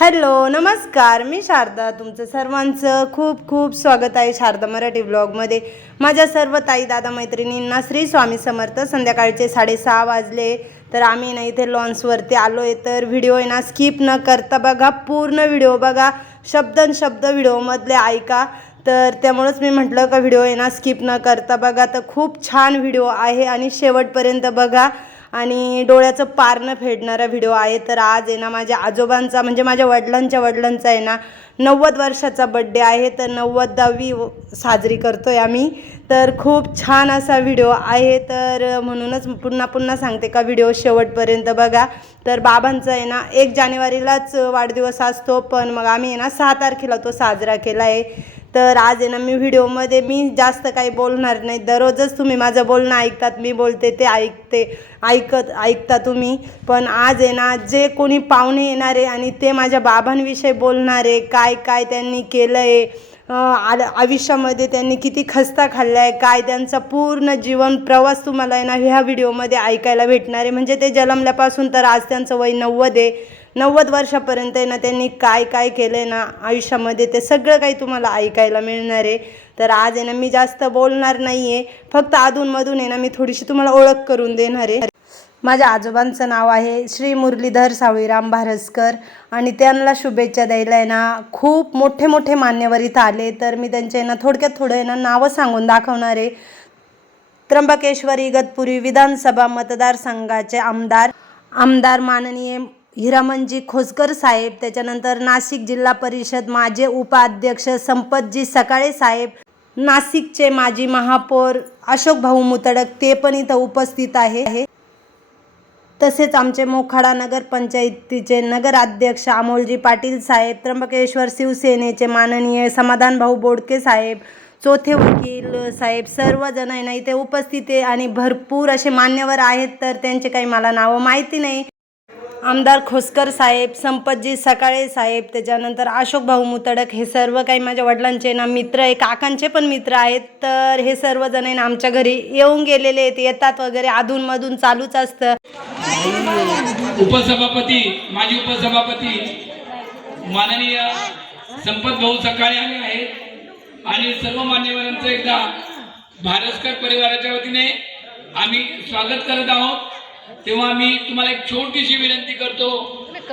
Hello नमस्कार. मी शारदा तुमचं सर्वांचं खूप खूप स्वागत आहे शारदा मराठी ब्लॉगमध्ये. माझ्या सर्व ताई दादा मैत्रिणींना श्री स्वामी समर्थ संध्याकाळचे साडेसहा वाजले. तर आम्ही ना इथे लॉन्सवरती आलो आहे तर व्हिडिओ आहे ना स्किप न करता बघा पूर्ण व्हिडिओ बघा. शब्दन शब्द व्हिडिओमधले ऐका. तर त्यामुळंच मी म्हटलं का व्हिडिओ आहे ना स्किप न करता बघा. तर खूप छान व्हिडिओ आहे आणि शेवटपर्यंत बघा. आणि डोळ्याचं पारणं फेडणारा व्हिडिओ आहे. तर आज आहे ना माझ्या आजोबांचा म्हणजे माझ्या वडिलांच्या वडिलांचा आहे ना नव्वद वर्षाचा बड्डे आहे. तर नव्वदावी साजरी साजरी आहे आम्ही. तर खूप छान असा व्हिडिओ आहे. तर म्हणूनच पुन्हा पुन्हा सांगते का व्हिडिओ शेवटपर्यंत बघा. तर बाबांचा आहे ना एक जानेवारीलाच वाढदिवस असतो. पण मग आम्ही आहे ना सहा तारखेला तो साजरा केला आहे. तर आज आहे ना मी व्हिडिओमध्ये मी जास्त काही बोलणार नाही. दररोजच तुम्ही माझं बोलणं ऐकतात मी बोलते ते ऐकते ऐकत ऐकता तुम्ही. पण आज आहे ना जे कोणी पाहुणे येणारे आणि ते माझ्या बाबांविषयी बोलणारे काय काय त्यांनी केलं आहे आल आयुष्यामध्ये त्यांनी किती खस्ता खाल्ला आहे काय त्यांचा पूर्ण जीवन प्रवास तुम्हाला आहे ना ह्या व्हिडिओमध्ये ऐकायला भेटणार आहे. म्हणजे ते जन्मल्यापासून तर आज त्यांचं वय नव्वद आहे. नव्वद वर्षापर्यंत आहे ना त्यांनी काय काय केलं आहे ना आयुष्यामध्ये ते सगळं काही तुम्हाला ऐकायला मिळणार आहे. तर आज आहे ना मी जास्त बोलणार नाही आहे फक्त अधूनमधून आहे ना मी थोडीशी तुम्हाला ओळख करून देणार आहे. माझ्या आजोबांचं नाव आहे श्री मुरलीधर सावळीराम भारसकर आणि त्यांना शुभेच्छा द्यायला आहे ना खूप मोठे मोठे मान्यवर इथं आले. तर मी त्यांच्या ना थोडक्यात थोडं आहे ना नावं सांगून दाखवणार आहे. त्र्यंबकेश्वर इगतपुरी विधानसभा मतदारसंघाचे आमदार आमदार माननीय हिरामनजी खोसकर साहेब त्याच्यानंतर नाशिक जिल्हा परिषद माझे उपाध्यक्ष संपतजी सकाळे साहेब नाशिकचे माजी महापौर अशोक भाऊ मुतडक ते पण इथं उपस्थित आहे. तसेच आमचे मोखाडा नगर पंचायतीचे नगराध्यक्ष अमोलजी पाटील साहेब त्र्यंबकेश्वर शिवसेनेचे माननीय समाधान भाऊ बोडके साहेब चौथे वकील साहेब सर्वजण आहे ना इथे उपस्थित आहे आणि भरपूर असे मान्यवर आहेत तर त्यांचे काही मला नावं माहिती नाही. आमदार खोसकर साहेब संपतजी सकाळे साहेब त्याच्यानंतर अशोक भाऊ मुतडक हे सर्व काही माझ्या वडिलांचे ना मित्र आहे काकांचे पण मित्र आहेत. तर हे सर्वजण आहे ना आमच्या घरी येऊन गेलेले आहेत येतात वगैरे अधूनमधून चालूच असतं. उपसभापती माजी उपसभापती माननीय संपत भाऊ सकाळे आले आहेत. आणि सर्व मान्यवरांचं एकदा भारस्कर परिवाराच्या वतीने आम्ही स्वागत करत आहोत. तेव्हा मी तुम्हाला एक छोटीशी विनंती करतो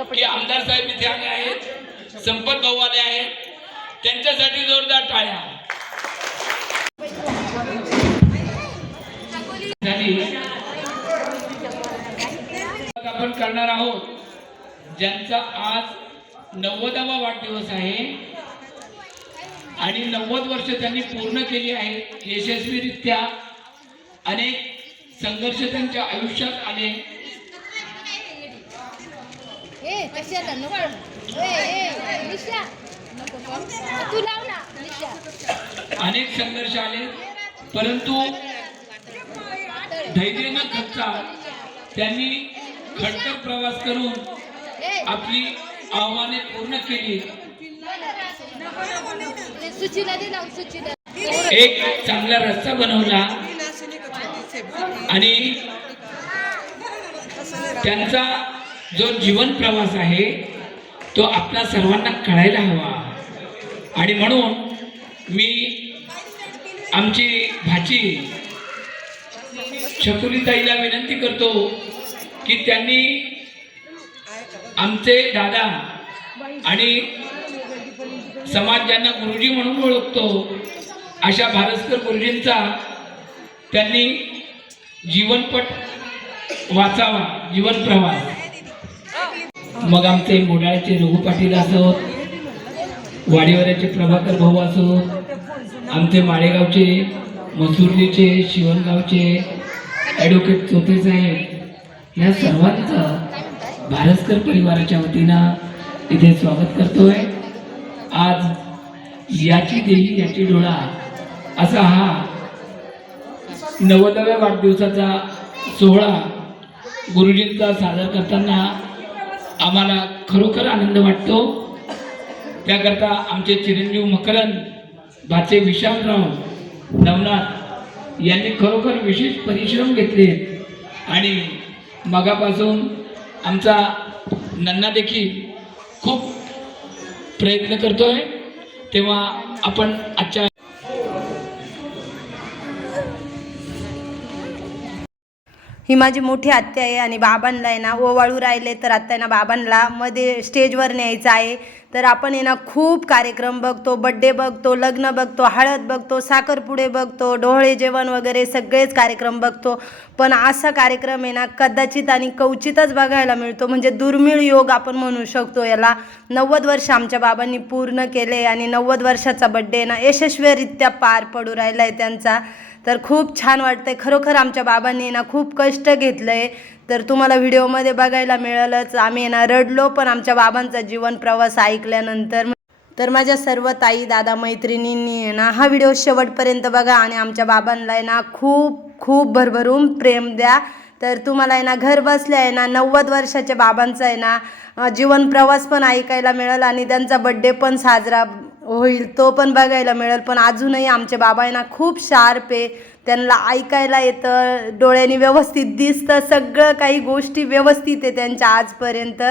की आमदार साहेब इथे आले आहेत संपत भाऊ आले आहेत त्यांच्यासाठी जोरदार टाळ्या. आपण करणार आहोत ज्यांचा आज नव्वदावा वाढदिवस आहे आणि नव्वद वर्ष त्यांनी पूर्ण केली आहेत यशस्वीरित्या अनेक संघर्ष त्यांच्या आयुष्यात आले. अनेक संघर्ष आले परंतु धैर्य न खचता त्यांनी खडतर प्रवास करून आपली आव्हाने पूर्ण केली. एक चांगला रस्ता बनवला. आणि त्यांचा जो जीवन प्रवास आहे तो आपला सर्वांना कळायला हवा. आणि म्हणून मी आमची भाची शकुलीताईला विनंती करतो की त्यांनी आमचे दादा आणि समाज ज्यांना गुरुजी म्हणून ओळखतो अशा भारस्कर गुरुजींचा त्यांनी जीवनपट वाचावा जीवन प्रवास. मग आमचे मोडाळ्याचे रघु पाटील असोत वाडीवऱ्याचे प्रभाकर भाऊ असोत आमचे माळेगावचे मसुर्लीचे शिवणगावचे ॲडव्होकेट चोते साहेब या सर्वांचं भारस्कर परिवाराच्या वतीनं इथे स्वागत करतोय. आज याची देही याची डोळा असा हा नव्वदाव्या वाढदिवसाचा सोहळा गुरुजींचा सादर करताना आम्हाला खरोखर आनंद वाटतो. त्याकरता आमचे चिरंजीव मकरंद भाचे विशालराव नवनाथ यांनी खरोखर विशेष परिश्रम घेतले. आणि मगापासून आमचा नन्ना देखील खूप प्रयत्न करतोय. तेव्हा आपण आजच्या ही माझी मोठी आत्या आहे आणि बाबांना आहे ना ओवाळू राहिले तर आत्या आहे ना बाबांना मध्ये स्टेजवर न्यायचं आहे. तर आपण आहे ना खूप कार्यक्रम बघतो बड्डे बघतो लग्न बघतो हळद बघतो साखरपुडे बघतो डोळे जेवण वगैरे सगळेच कार्यक्रम बघतो. पण असा कार्यक्रम आहे ना कदाचित आणि कवचितच बघायला मिळतो. म्हणजे दुर्मिळ योग आपण म्हणू शकतो याला. नव्वद वर्ष आमच्या बाबांनी पूर्ण केले आणि नव्वद वर्षाचा बड्डे ना यशस्वीरित्या पार पडू राहिला आहे त्यांचा. तर खूप छान वाटतंय. खरोखर आमच्या बाबांनी ना खूप कष्ट घेतलंय. तर तुम्हाला व्हिडिओमध्ये बघायला मिळालंच. आम्ही ना रडलो पण आमच्या बाबांचा जीवन प्रवास ऐकल्यानंतर तर माझ्या सर्व ताई दादा मैत्रिणींनी आहे ना हा व्हिडिओ शेवटपर्यंत बघा आणि आमच्या बाबांना आहे ना खूप खूप भरभरून प्रेम द्या. तर तुम्हाला आहे ना घर बसल्या आहे ना नव्वद वर्षाच्या बाबांचा आहे ना जीवन प्रवास पण ऐकायला मिळाला आणि त्यांचा बड्डे पण साजरा होईल तो पण बघायला मिळेल. पण अजूनही आमचे बाबा आहे ना खूप शार्प आहे. त्यांना ऐकायला येतं डोळ्यांनी व्यवस्थित दिसतं सगळं काही गोष्टी व्यवस्थित आहे त्यांच्या आजपर्यंत.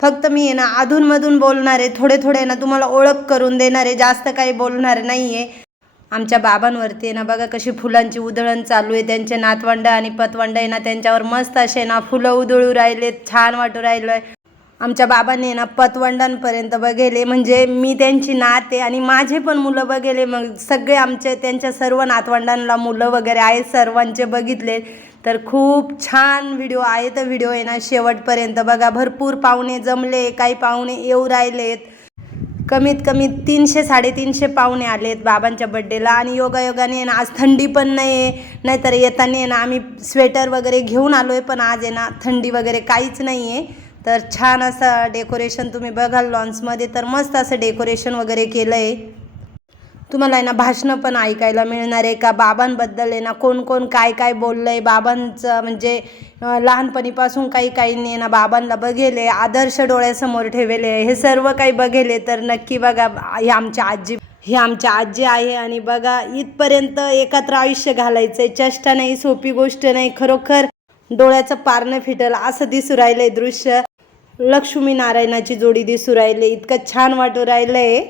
फक्त मी आहे ना अधूनमधून बोलणार आहे. थोडे थोडे ना तुम्हाला ओळख करून देणार आहे. जास्त काही बोलणार नाही आहे आमच्या बाबांवरती आहे ना बघा कशी फुलांची उधळण चालू आहे. त्यांचे नातवंड आणि पतवंड आहे ना त्यांच्यावर मस्त असे ना फुलं उधळू राहिलेत छान वाटू राहिलं आहे आमच्या बाबांनी ना पतवंडांपर्यंत बघेले. म्हणजे मी त्यांची नाते आणि माझे पण मुलं बघेले. मग सगळे आमचे त्यांच्या सर्व नातवंडांना मुलं वगैरे आहेत सर्वांचे बघितले. तर खूप छान व्हिडिओ आहे तर व्हिडिओ आहे ना शेवटपर्यंत बघा. भरपूर पाहुणे जमले काही पाहुणे येऊ राहिलेत. कमीत कमी तीनशे साडेतीनशे पाहुणे आलेत बाबांच्या बड्डेला आणि योगायोगाने ना आज थंडी पण नाही आहे नाहीतर येताना आहे ना आम्ही स्वेटर वगैरे घेऊन आलो आहे पण आज आहे ना थंडी वगैरे काहीच नाही आहे तर छान असं डेकोरेशन तुम्ही बघाल लॉन्समध्ये तर मस्त असं डेकोरेशन वगैरे केलं आहे तुम्हाला आहे ना भाषणं पण ऐकायला मिळणार आहे का? बाबांबद्दल आहे ना कोण कोण काय काय बोललं आहे बाबांचं म्हणजे लहानपणीपासून काही काहींनी नाही ना बाबांना बघेले आदर्श डोळ्यासमोर ठेवले हे सर्व काही बघेले तर नक्की बघा हे आमच्या आजी हे आमच्या आजी आहे आणि बघा इथपर्यंत एकत्र आयुष्य घालायचं आहे चष्टा नाही सोपी गोष्ट नाही खरोखर डोळ्याचं पारणं फिटल असं दिसू आहे दृश्य. लक्ष्मी नारायणाची जोडी दिसू राहिले. इतकं छान वाटू राहिलंय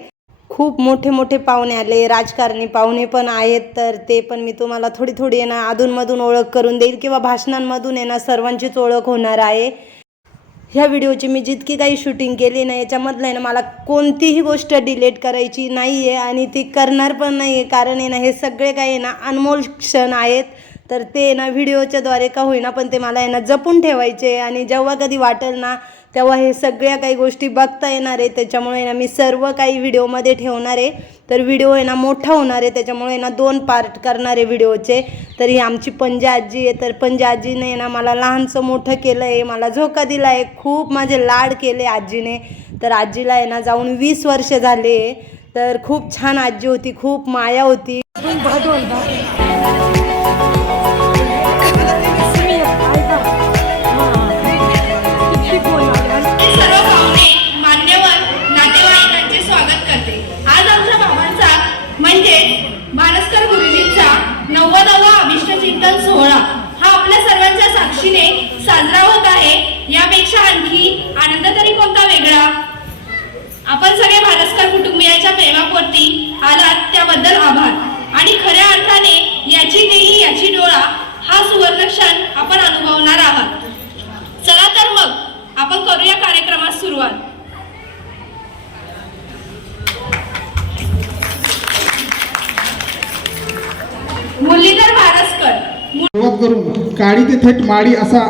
खूप मोठे मोठे पाहुणे आले. राजकारणी पाहुणे पण आहेत तर ते पण मी तुम्हाला थोडी थोडी आहे ना अधूनमधून ओळख करून देईल किंवा भाषणांमधून आहे ना सर्वांचीच ओळख होणार आहे. ह्या व्हिडिओची मी जितकी काही शूटिंग केली ना याच्यामधलं आहे ना मला कोणतीही गोष्ट डिलीट करायची नाही आहे आणि ती करणार पण नाही आहे कारण आहे ना हे सगळे काही आहे ना अनमोल क्षण आहेत. तर ते आहे ना व्हिडिओच्याद्वारे का होईना पण ते मला आहे ना जपून ठेवायचे. आणि जेव्हा कधी वाटेल ना तेव्हा हे सगळ्या काही गोष्टी बघता येणार आहे. त्याच्यामुळे ना मी सर्व काही व्हिडिओमध्ये ठेवणार आहे. तर व्हिडिओ आहे ना मोठा होणार आहे. त्याच्यामुळे ना दोन पार्ट करणार आहे व्हिडिओचे. तर ही आमची पंजा आजी आहे. तर पंजा आजीने ना मला लहानसं मोठं केलं आहे मला झोका दिला आहे खूप माझे लाड केले आजीने. तर आजीला आहे ना जाऊन वीस वर्ष झाले. तर खूप छान आजी होती. खूप माया होती. साक्षीने साजरा होत आहे. यापेक्षा आणखी आनंद तरी कोणता वेगळा? आपण सगळे भारस्कर कुटुंबियाच्या प्रेमापोटी काळी ते थेट माडी असा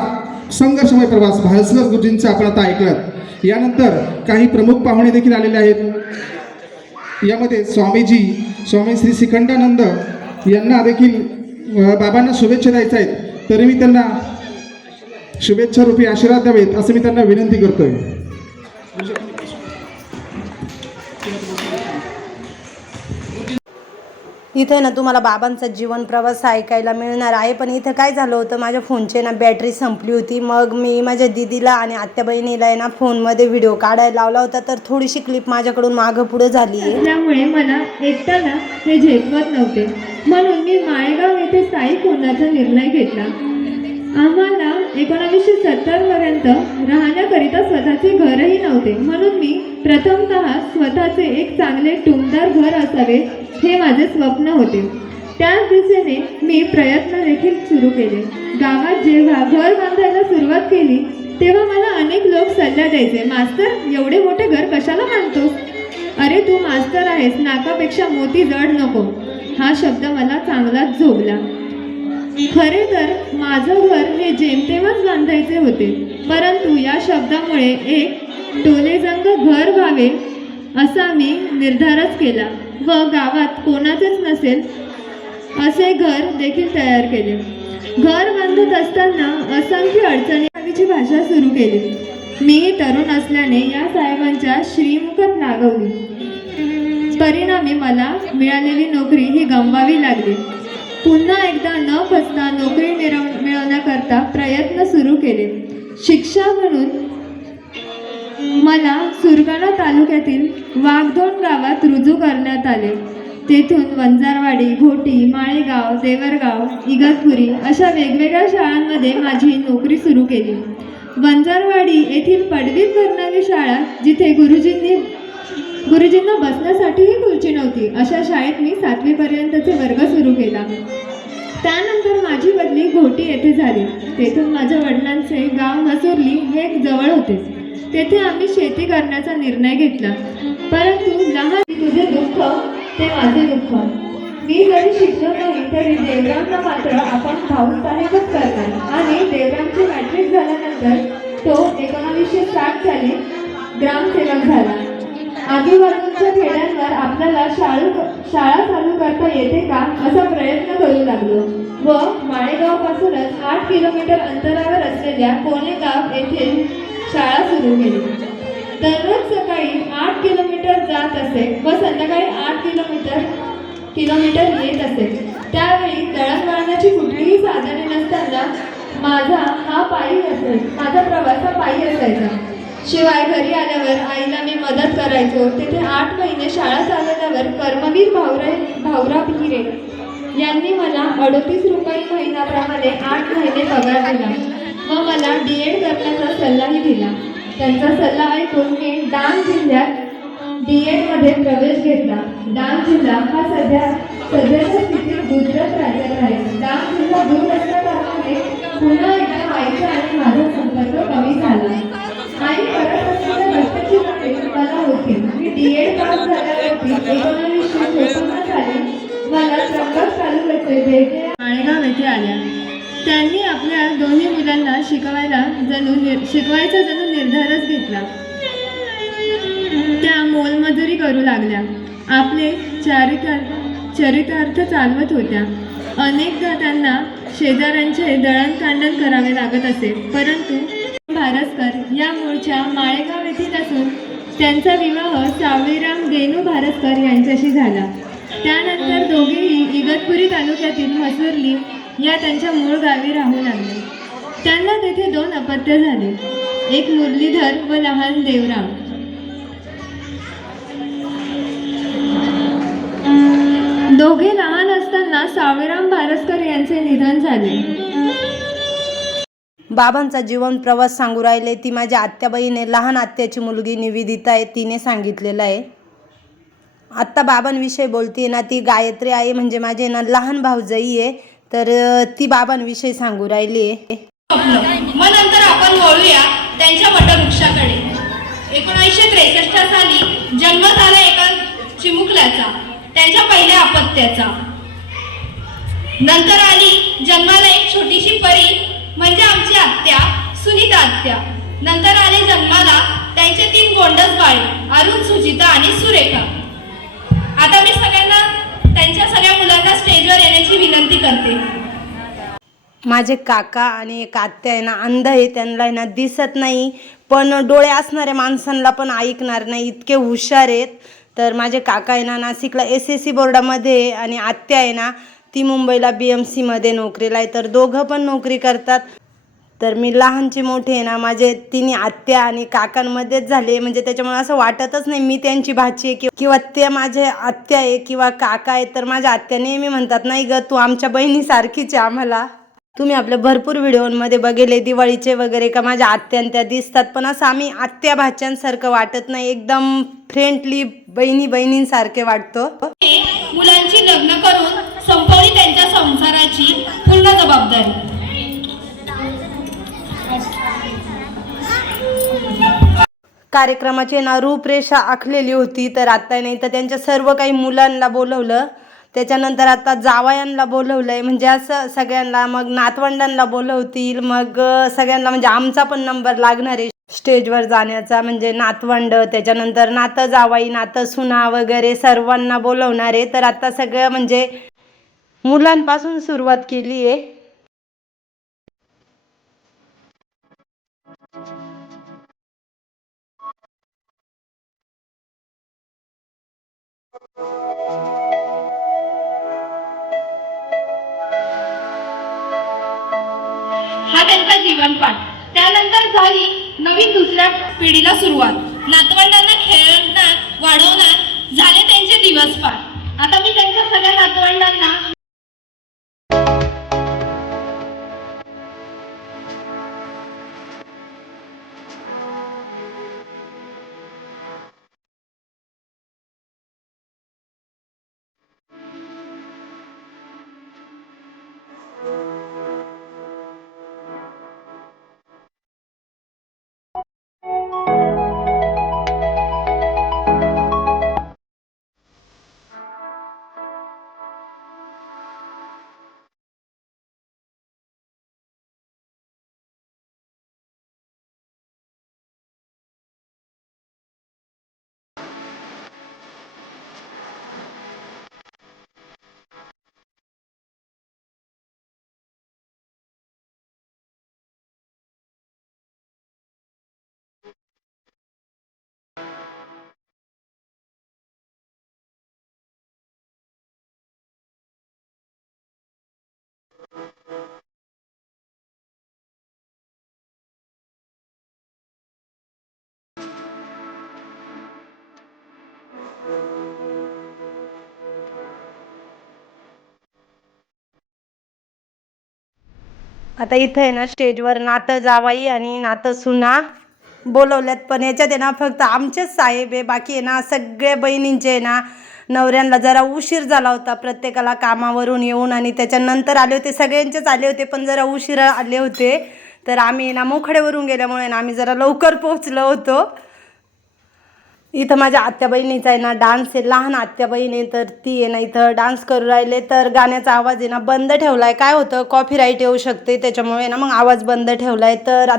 संघर्षमय प्रवास. भारसकर गुरुजींचा आपण आता ऐकलात यानंतर काही प्रमुख पाहुणे देखील आलेले आहेत. यामध्ये स्वामीजी स्वामी श्री श्रीखंडानंद यांना देखील बाबांना शुभेच्छा द्यायच्या आहेत. तरी मी त्यांना शुभेच्छा रूपी आशीर्वाद द्यावेत असं मी त्यांना विनंती करतोय. इथे ना तुम्हाला बाबांचा जीवन प्रवास ऐकायला मिळणार आहे. पण इथं काय झालं होतं माझ्या फोनची ना बॅटरी संपली होती. मग मी माझ्या दिदीला आणि आत्या बहिणीला आहे ना फोनमध्ये व्हिडिओ काढायला लावला होता. तर थोडीशी क्लिप माझ्याकडून मागं पुढं झाली आहे. असल्यामुळे मला एकट्याला हे झेपवत नव्हते. म्हणून मी माळेगाव येथे स्थायिक होण्याचा निर्णय घेतला. आम्हाला एकोणावीसशे सत्तर पर्यंत राहण्याकरिता स्वतःचे घरही नव्हते. म्हणून मी प्रथमतः स्वतःचे एक चांगले टुमदार घर असावे हे माझे स्वप्न होते. त्याच दिशेने मी प्रयत्न देखील सुरू केले. गावात जेव्हा घर बांधायला सुरुवात केली तेव्हा मला अनेक लोक सल्ला द्यायचे मास्तर एवढे मोठे घर कशाला बांधतोस? अरे तू मास्तर आहेस नाकापेक्षा मोती जड नको. हा शब्द मला चांगलाच झोबला खरे तर माझं घर हे जेमतेमच बांधायचे होते परंतु या शब्दामुळे एक टोलेजंग घर व्हावे असा मी निर्धारच केला. व गावात कोणाचेच नसेल असे घर देखील तयार केले. घर बांधत असताना असंख्य अडचणीची भाषा सुरू केली. मी तरुण असल्याने या साहेबांच्या श्रीमुखत लागवली परिणामी मला मिळालेली नोकरी ही गमवावी लागली. पुन्हा एकदा न फसता नोकरी मिळव मिळवण्याकरता प्रयत्न सुरू केले. शिक्षा म्हणून मला सुरगाणा तालुक्यातील वाघदोण गावात रुजू करण्यात आले. तेथून वंजारवाडी घोटी माळेगाव देवरगाव इगतपुरी अशा वेगवेगळ्या शाळांमध्ये माझी नोकरी सुरू केली. वंजारवाडी येथील पदवीत करणारी शाळा जिथे गुरुजींनी गुरुजींना बसण्यासाठीही खुर्ची नव्हती अशा शाळेत मी सातवीपर्यंतचे वर्ग सुरू केला. त्यानंतर माझी बदली घोटी येथे झाली. तेथून माझ्या वडिलांचे गाव मसुरली हे जवळ होते. तेथे आम्ही शेती करण्याचा निर्णय घेतला. परंतु लहान तुझे दुःख ते माझे दुःख. मी जरी शिकलो नाही तरी देवरामला मात्र आपण भाऊसाहेबच करणार. आणि देवरामची मॅट्रिक झाल्यानंतर तो एकोणावीसशे साठ साली ग्रामसेवक झाला. आजूबाजूच्या खेड्यांवर आपल्याला शाळू शाळा चालू करता येते का असा प्रयत्न करू लागलो. व माळेगावपासूनच आठ किलोमीटर अंतरावर असलेल्या कोणेगाव येथे शाळा सुरू केली. दररोज सकाळी आठ किलोमीटर जात असे व संध्याकाळी आठ किलोमीटर किलोमीटर येत असे. त्यावेळी दळणवळणाची कुठलीही साधने नसताना माझा हा पायी असेल माझा प्रवास हा पायी असायचा. शिवाय घरी आल्यावर आईला मी मदत करायचो. तिथे आठ महिने शाळा चालवल्यावर कर्मवीर भावरा भाऊराव भिरे यांनी मला अडतीस रुपये महिन्याप्रमाणे आठ महिने पगार दिला. व मला डी एड करण्याचा सल्लाही दिला. त्यांचा सल्ला ऐकून मी डांग जिल्ह्यात डी एडमध्ये प्रवेश घेतला. डांग जिल्हा हा सध्या सध्याच्या स्थितीत गुजरात राज्यात आहे. डांग जिल्हा दूर असल्याकारणाने पुन्हा एकदा व्हायचा आणि माझा संपर्क कमी दोन्ही मुलांना शिकवायला जणू निर शिकवायचा जणू निर्धारच घेतला. त्या मोलमजुरी करू लागल्या. आपले चारितार्थ चरितार्थ चालवत होत्या. अनेकदा त्यांना शेजाऱ्यांचे दळणकांडण करावे लागत असे परंतु भारसकर या मूळच्या माळेगाव येथील असून त्यांचा विवाह सावळीराम देनू भारसकर यांच्याशी झाला. त्यानंतर दोघेही इगतपुरी तालुक्यातील मसुरली या त्यांच्या मूळ गावी राहू लागले. त्यांना तेथे दोन अपत्य झाले. एक मुरलीधर व लहान देवराम. दोघे लहान असताना सावेराम भारसकर यांचे निधन झाले. बाबांचा जीवन प्रवास सांगू राहिले ती माझ्या आत्याबाईने लहान आत्याची मुलगी निवेदिता आहे तिने सांगितलेलं आहे. आत्ता बाबांविषयी बोलते ना ती गायत्री आहे म्हणजे माझे ना लहान भाऊजाई आहे तर ती बाबांविषयी सांगू राहिली आहे मग नंतर आपण वळूया त्यांच्या वटवृक्षाकडे. एकोणीसशे त्रेसष्ट साली जन्म झाला एका चिमुकल्याचा त्यांच्या पहिल्या अपत्याचा. नंतर आली जन्माला एक छोटीशी परी म्हणजे आमची आत्या सुनीता आत्या. नंतर आले जन्माला त्यांचे तीन गोंडस बाळे अरुण सुजिता आणि सुरेखा. आता मी सगळ्यांना त्यांच्या सगळ्या मुलांना स्टेजवर येण्याची विनंती करते. माझे काका आणि एक आत्या आहे ना अंध आहे त्यांना आहे ना दिसत नाही पण डोळे असणाऱ्या माणसांना पण ऐकणार नाही इतके हुशार आहेत. तर माझे काका आहे ना नाशिकला एस एस सी बोर्डामध्ये आहे आणि आत्या आहे ना ती मुंबईला बी एम सीमध्ये नोकरीला आहे. तर दोघं पण नोकरी करतात. तर मी लहानचे मोठे आहे ना माझे तिन्ही आत्या आणि काकांमध्येच झाले. म्हणजे त्याच्यामुळे असं वाटतच नाही मी त्यांची भाची आहे किंवा ते माझे आत्या आहे किंवा काका आहे. तर माझ्या आत्या नेहमी म्हणतात नाही ग तू आमच्या बहिणीसारखीच आहे आम्हाला. तुम्ही आपल्या भरपूर व्हिडिओमध्ये बघेले दिवाळीचे वगैरे का माझ्या आत्यान त्या दिसतात पण असं आम्ही आत्या भाच्यांसारखं वाटत नाही. एकदम फ्रेंडली बहिणी बहिणींसारखे वाटतो. मुलांची लग्न करून संपवली त्यांच्या संसाराची पूर्ण जबाबदारी. कार्यक्रमाची ना रूपरेषा आखलेली होती तर आता नाही तर त्यांच्या सर्व काही मुलांना बोलवलं. त्याच्यानंतर आता जावयांना बोलवलं आहे म्हणजे असं सगळ्यांना मग नातवंडांना बोलवतील मग सगळ्यांना म्हणजे आमचा पण नंबर लागणार आहे. स्टेजवर जाण्याचा म्हणजे नातवंड त्याच्यानंतर नातं जावाई नातं सुना वगैरे सर्वांना बोलवणार आहे. तर आता सगळं म्हणजे मुलांपासून सुरुवात केली आहे त्यांचा त्यानंतर झाली नवीन दुसऱ्या पिढीला सुरुवात. नातवंडांना खेळणार वाढवणार झाले त्यांचे दिवस पार आता मी त्यांच्या सगळ्या नातवंडांना आता इथं आहे ना स्टेजवर नातं जावाई आणि नातं सुना बोलवल्यात. पण याच्यात आहे ना फक्त आमचेच साहेब आहे. बाकी आहे ना सगळ्या बहिणींचे आहे ना नवऱ्यांना जरा उशीर झाला होता प्रत्येकाला कामावरून येऊन आणि त्याच्यानंतर आले होते सगळ्यांचेच आले होते पण जरा उशीर आले होते. तर आम्ही ना मोखड्यावरून गेल्यामुळे ना आम्ही जरा लवकर पोहोचलो होतो. इथं माझ्या आत्या बहिणीचा आहे ना डान्स आहे लहान आत्या बहीण आहे तर ती आहे ना इथं डान्स करू राहिले. तर गाण्याचा आवाज आहे ना बंद ठेवलाय. काय होतं कॉफी राईट येऊ शकते त्याच्यामुळे ना मग आवाज बंद ठेवलाय. तर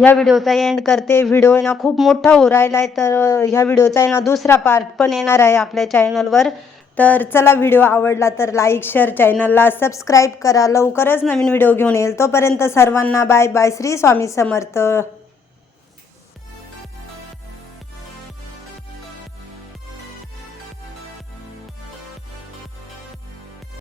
ह्या व्हिडिओचा एंड करते. व्हिडिओ आहे ना खूप मोठा होऊ राहिला आहे. तर ह्या व्हिडिओचा आहे ना दुसरा पार्ट पण येणार आहे आपल्या चॅनलवर तर चला व्हिडिओ आवडला तर लाईक शेअर चॅनलला सबस्क्राईब करा. लवकरच नवीन व्हिडिओ घेऊन येईल. तोपर्यंत सर्वांना बाय बाय श्री स्वामी समर्थ.